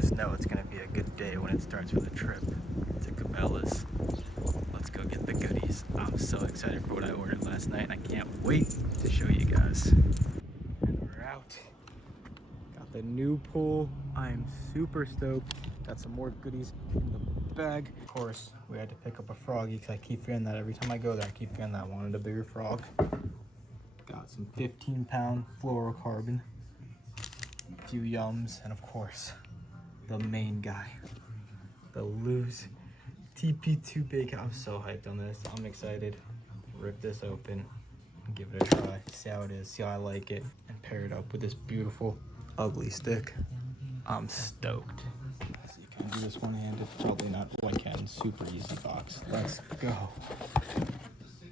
just know it's gonna be a good day when it starts with a trip to Cabela's. Let's go get the goodies. I'm so excited for what I ordered last night and I can't wait to show you guys. And we're out. Got the new pool. I'm super stoked. Got some more goodies in the bag. Of course, we had to pick up a froggy because I keep forgetting that every time I go there. I keep forgetting that I wanted a bigger frog. Got some 15-pound fluorocarbon, a few yums, and of course, the main guy, the Lews TP2 Baitcast. I'm so hyped on this. I'm excited. Rip this open and give it a try. See how it is, see how I like it, and pair it up with this beautiful UglyStik. I'm stoked. Let's see, can I do this one-handed? Probably not. Oh, I can. Super easy box. Let's go.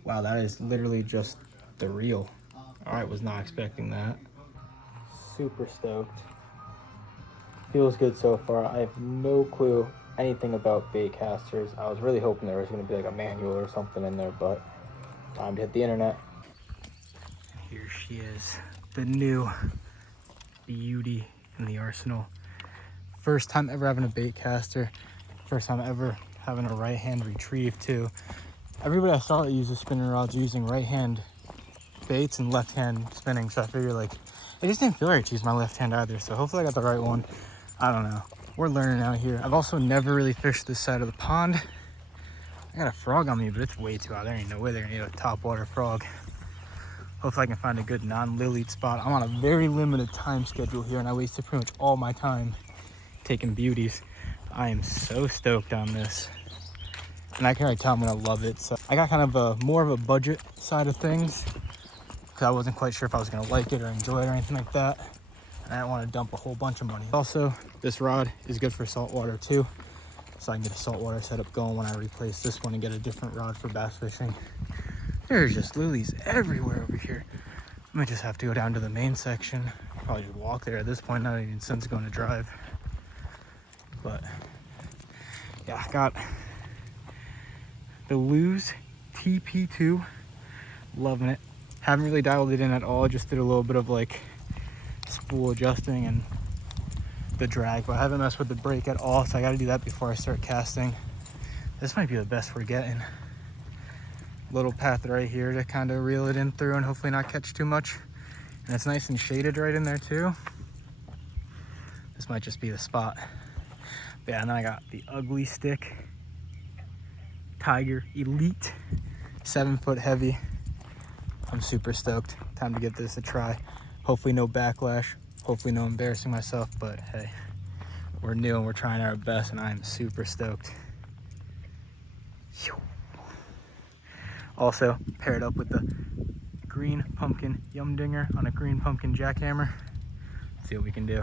Wow, that is literally just the reel. All right, was not expecting that. Super stoked. Feels good so far. I have no clue anything about bait casters. I was really hoping there was going to be like a manual or something in there, but time to hit the internet. Here she is, the new beauty in the arsenal. First time ever having a bait caster. First time ever having a right hand retrieve too. Everybody I saw that uses spinning rods using right hand baits and left hand spinning, so I figure like it just didn't feel right to use my left hand either, so hopefully I got the right one. I don't know, we're learning out here. I've also never really fished this side of the pond. I got a frog on me, but it's way too out. There ain't no way they're gonna eat a topwater frog. Hopefully I can find a good non-lilied spot. I'm on a very limited time schedule here and I wasted pretty much all my time taking beauties. I am so stoked on this, and I can already tell I'm gonna love it. So I got kind of a more of a budget side of things because I wasn't quite sure if I was gonna like it or enjoy it or anything like that, and I didn't want to dump a whole bunch of money. Also, this rod is good for saltwater too, so I can get a saltwater setup going when I replace this one and get a different rod for bass fishing. There's just lilies everywhere over here. I might just have to go down to the main section. Probably just walk there at this point, not even sense going to drive. But yeah, I got the Lews TP2, loving it. Haven't really dialed it in at all, just did a little bit of like spool adjusting and the drag, but I haven't messed with the brake at all, so I got to do that before I start casting. This might be the best we're getting. Little path right here to kind of reel it in through and hopefully not catch too much, and it's nice and shaded right in there too. This might just be the spot. But yeah, and then I got the UglyStik Tiger Elite 7-foot heavy. I'm super stoked. Time to get this a try. Hopefully no backlash, hopefully no embarrassing myself, but hey, we're new and we're trying our best and I'm super stoked. Also paired up with the green pumpkin yum dinger on a green pumpkin jackhammer. Let's see what we can do.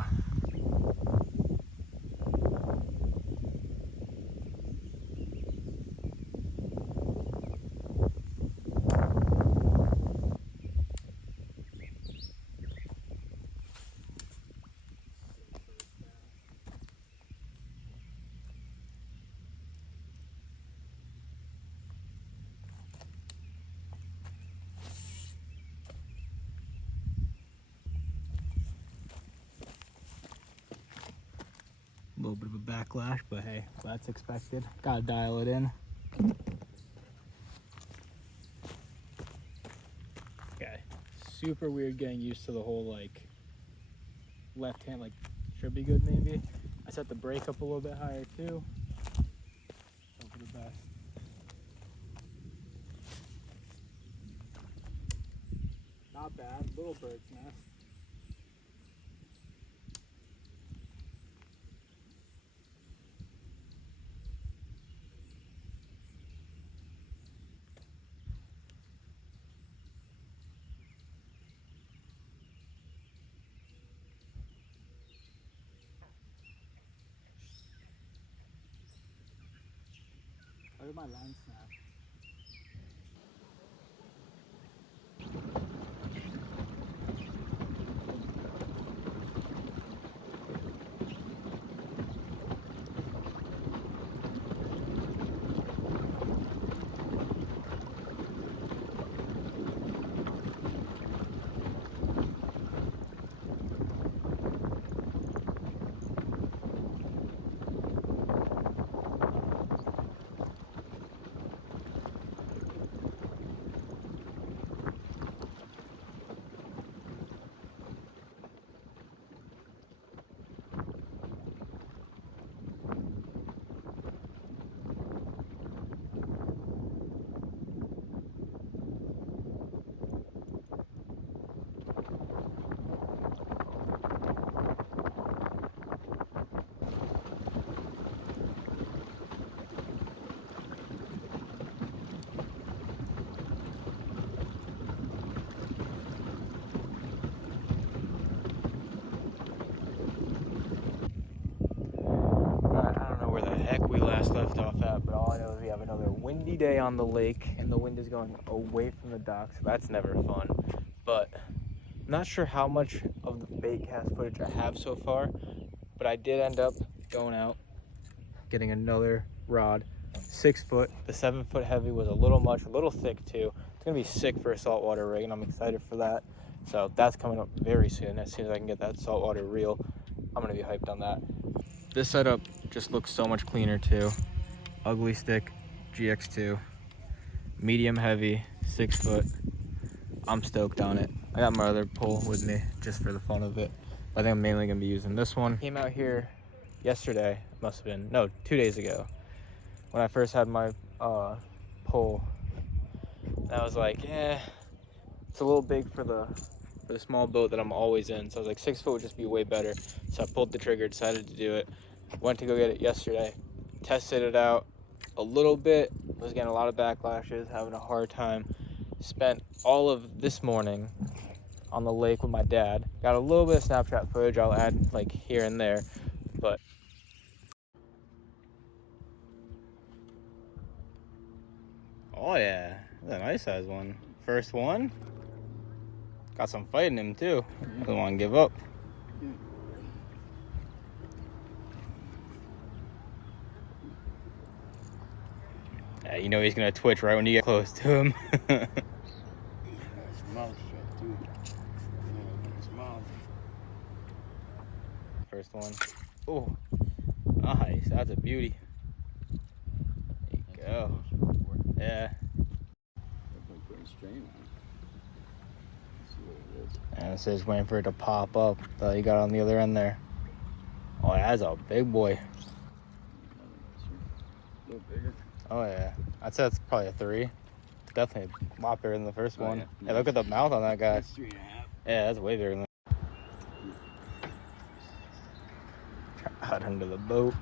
A little bit of a backlash, but hey, that's expected. Gotta dial it in. Okay, super weird getting used to the whole like left hand, like should be good maybe. I set the brake up a little bit higher too. Hope for the best. Not bad, little bird's nest. Where did my line snap? off at, but all I know is we have another windy day on the lake, and the wind is going away from the dock, so that's never fun. But I'm not sure how much of the bait cast footage I have so far, but I did end up going out, getting another rod, 6 foot. The 7 foot heavy was a little much, a little thick too. It's gonna be sick for a saltwater rig, and I'm excited for that. So that's coming up very soon. As soon as I can get that saltwater reel, I'm gonna be hyped on that. This setup just looks so much cleaner too. UglyStik GX2, medium heavy, 6 foot. I'm stoked on it. I got my other pole with me just for the fun of it. I think I'm mainly gonna be using this one. Came out here yesterday, must have been, no, 2 days ago, when I first had my pole. And I was like, yeah, it's a little big for the small boat that I'm always in. So I was like, 6 foot would just be way better. So I pulled the trigger, decided to do it. Went to go get it yesterday, tested it out a little bit, was getting a lot of backlashes, having a hard time. Spent all of this morning on the lake with my dad. Got a little bit of Snapchat footage I'll add like here and there, but oh yeah, that's a nice size one. First one. Got some fight in him too. Doesn't want to give up. Yeah, you know he's gonna twitch right when you get close to him. First one. Oh, nice. That's a beauty. There you go. Yeah. And it's just waiting for it to pop up that you got on the other end there. Oh, that's a big boy. A little bigger. Oh yeah. I'd say that's probably a 3. It's definitely a lot bigger than the first one. Yeah. Hey, look at the mouth on that guy. That's 3.5. Yeah, that's way bigger than that. Out under the boat.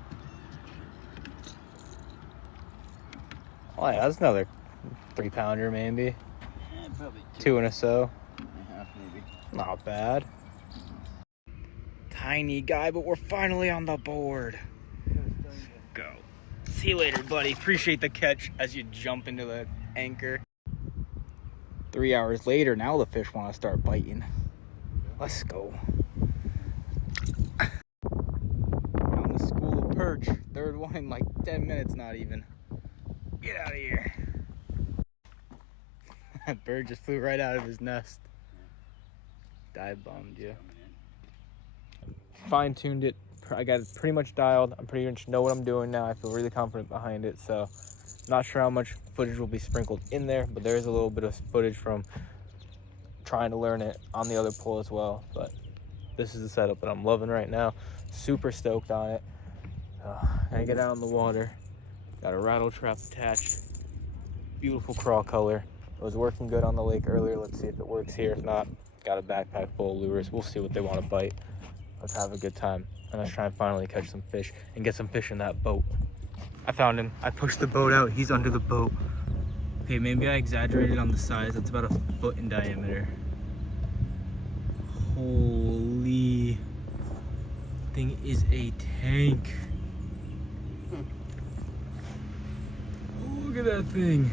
Oh yeah, that's another 3-pounder maybe. Yeah, probably 2 and a so. 2.5 maybe. Not bad. Tiny guy, but we're finally on the board. Go. See you later, buddy. Appreciate the catch as you jump into the anchor. 3 hours later, now the fish want to start biting. Let's go. On the school of perch. 3rd one in like 10 minutes, not even. Get out of here. That bird just flew right out of his nest. Dive bombed you. Fine-tuned it. I got it pretty much dialed. I'm pretty much know what I'm doing now. I feel really confident behind it. So not sure how much footage will be sprinkled in there, but there is a little bit of footage from trying to learn it on the other pole as well. But this is the setup that I'm loving right now. Super stoked on it. I get out in the water. Got a rattle trap attached. Beautiful crawl color. It was working good on the lake earlier. Let's see if it works here. If not, got a backpack full of lures. We'll see what they want to bite. Let's have a good time. And let's try and finally catch some fish and get some fish in that boat. I found him. I pushed the boat out. He's under the boat. Okay, maybe I exaggerated on the size. That's about 1 foot in diameter. Holy. Thing is a tank. Oh, look at that thing.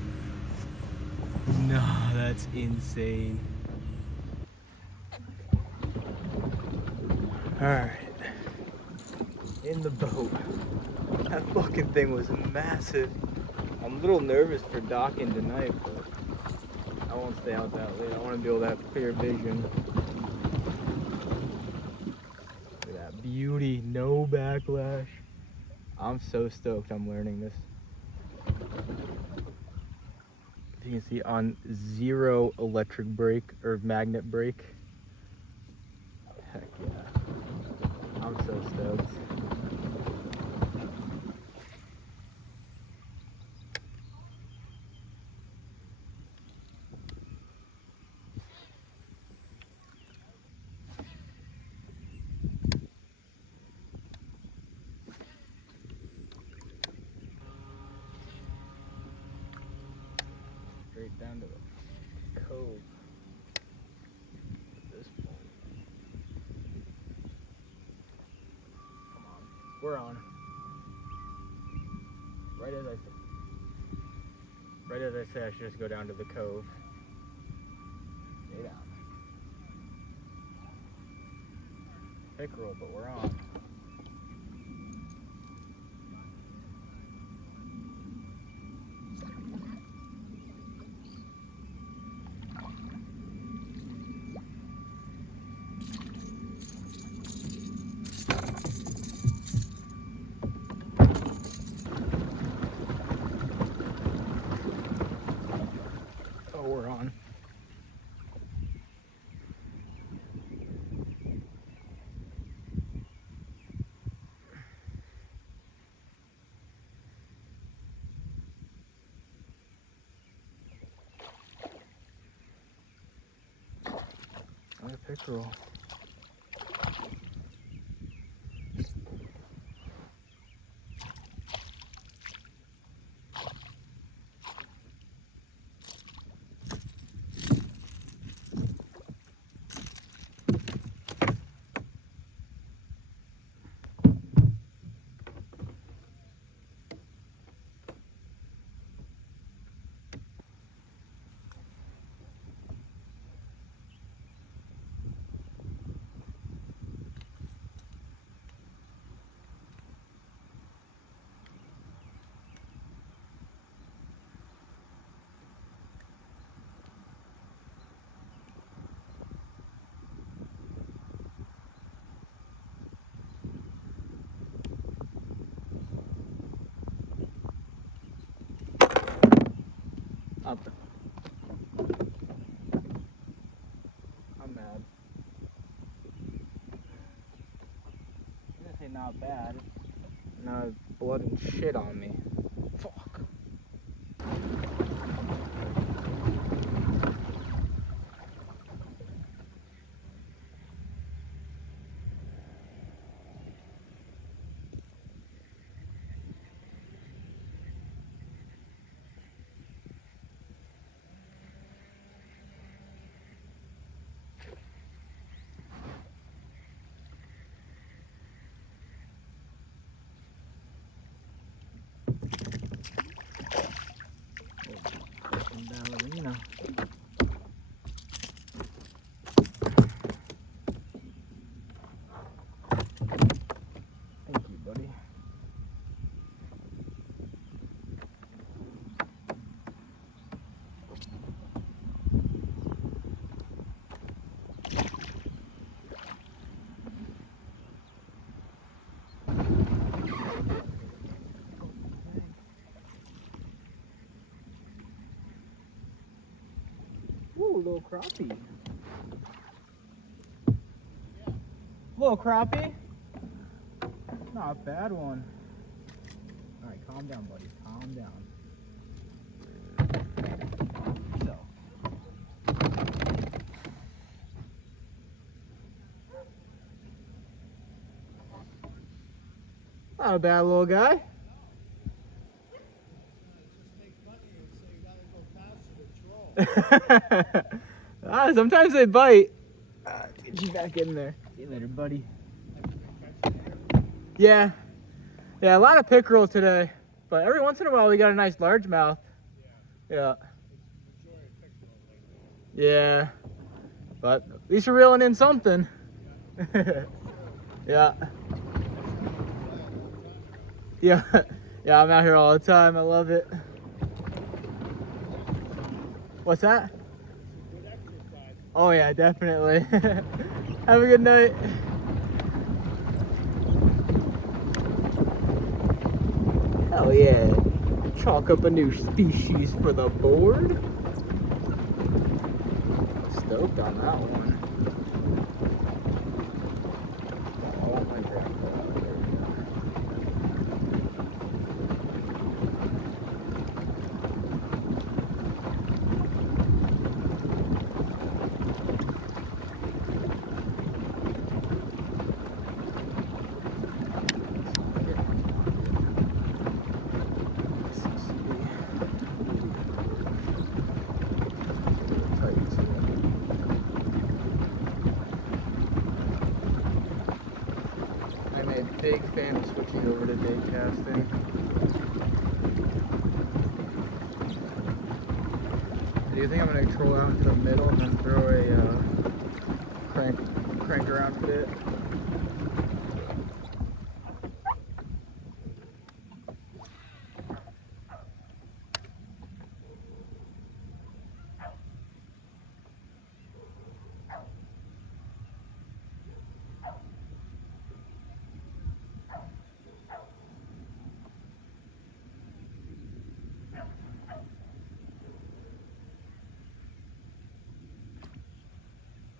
No, that's insane. Alright. In the boat. That fucking thing was massive. I'm a little nervous for docking tonight, but I won't stay out that late. I want to be able to have clear vision. Look at that beauty. No backlash. I'm so stoked I'm learning this. You can see on 0 electric brake or magnet brake. Heck yeah. I'm so stoked. Straight down to the cove. This pole. Come on. We're on. Right as I say, I should just go down to the cove. Stay down. Pickerel, but we're on. Oh, we're on. Another pickerel. Up. I'm mad. I'm gonna say not bad. Now blood and shit on me. Fuck. Ballerina. Thank you, buddy. Ooh, little crappie. Little crappie. Not a bad one. Alright, calm down, buddy. Calm down. So. Not a bad little guy. Sometimes they bite. Get you back in there. See you later, buddy. Yeah. Yeah, a lot of pickerel today. But every once in a while we got a nice largemouth. Yeah. Yeah. But at least we're reeling in something. Yeah. Yeah. Yeah, I'm out here all the time. I love it. What's that? Oh yeah, definitely. Have a good night. Hell yeah. Chalk up a new species for the board. Stoked on that one. Oh my God. I'm a big fan of switching over to baitcasting. Do you think I'm gonna troll out into the middle and then throw a crank around bit?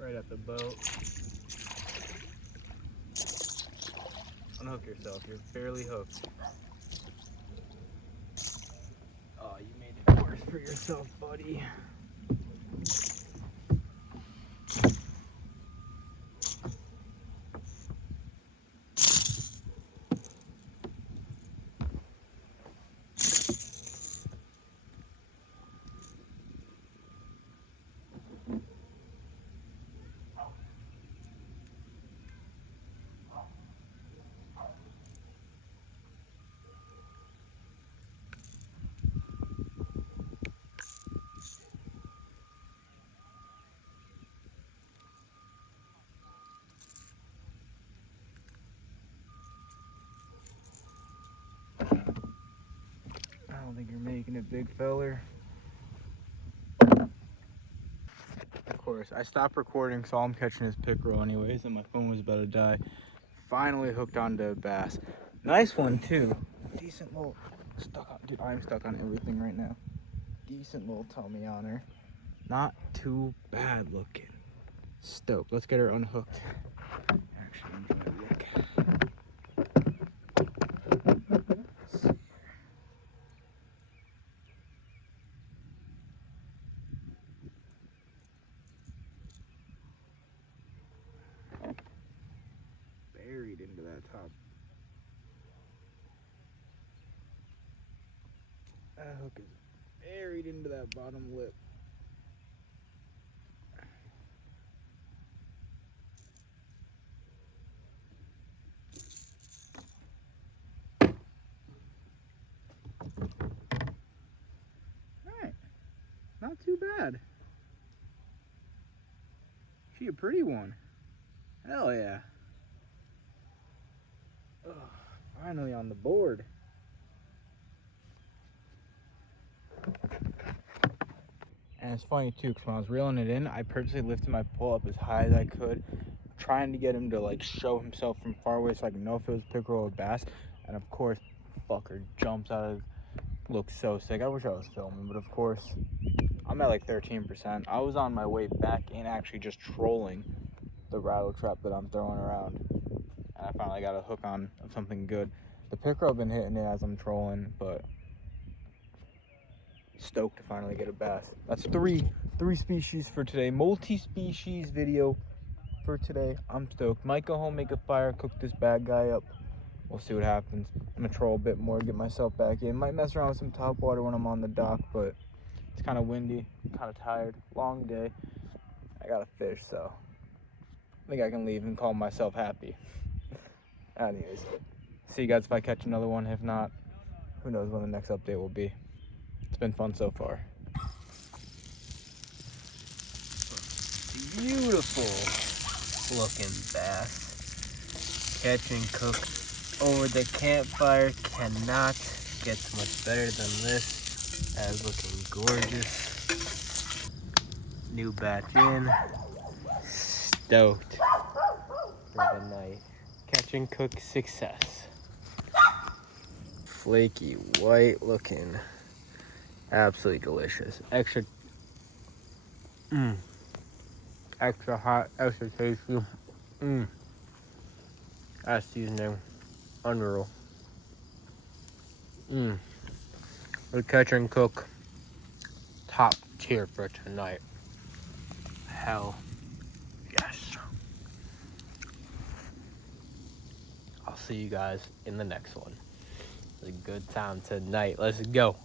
Right at the boat. Unhook yourself, you're barely hooked. Oh, you made it worse for yourself, buddy. I don't think you're making it, big feller. Of course, I stopped recording, so I'm catching his pickerel anyways, and my phone was about to die. Finally hooked onto a bass. Nice one too. Decent little stuck on, dude, I'm stuck on everything right now. Decent little tummy on her. Not too bad looking. Stoked. Let's get her unhooked. Actually, enjoy a look. Buried into that top. That hook is buried into that bottom lip. Alright. Not too bad. She a pretty one. Hell yeah. Ugh, finally on the board. And it's funny too, because when I was reeling it in, I purposely lifted my pole up as high as I could, trying to get him to like show himself from far away so I can know if it was pickerel or bass. And of course, fucker jumps out of, looks so sick. I wish I was filming, but of course, I'm at like 13%. I was on my way back in, actually just trolling the rattle trap that I'm throwing around. And I finally got a hook on of something good. The pickerel been hitting it as I'm trolling, but stoked to finally get a bass. That's three species for today. Multi-species video for today. I'm stoked. Might go home, make a fire, cook this bad guy up. We'll see what happens. I'm gonna troll a bit more, get myself back in. Might mess around with some top water when I'm on the dock, but it's kind of windy, kind of tired, long day. I gotta fish, so I think I can leave and call myself happy. Anyways, see you guys if I catch another one. If not, who knows when the next update will be. It's been fun so far. Beautiful looking bass. Catch and cook over the campfire. Cannot get much better than this. That is looking gorgeous. New batch in. Stoked for the night. Catch and cook success. Flaky white looking. Absolutely delicious. Extra hot, extra tasty. That's seasoning. Unreal. The catch and cook. Top tier for tonight. Hell yes. I'll see you guys in the next one. It's a good time tonight. Let's go.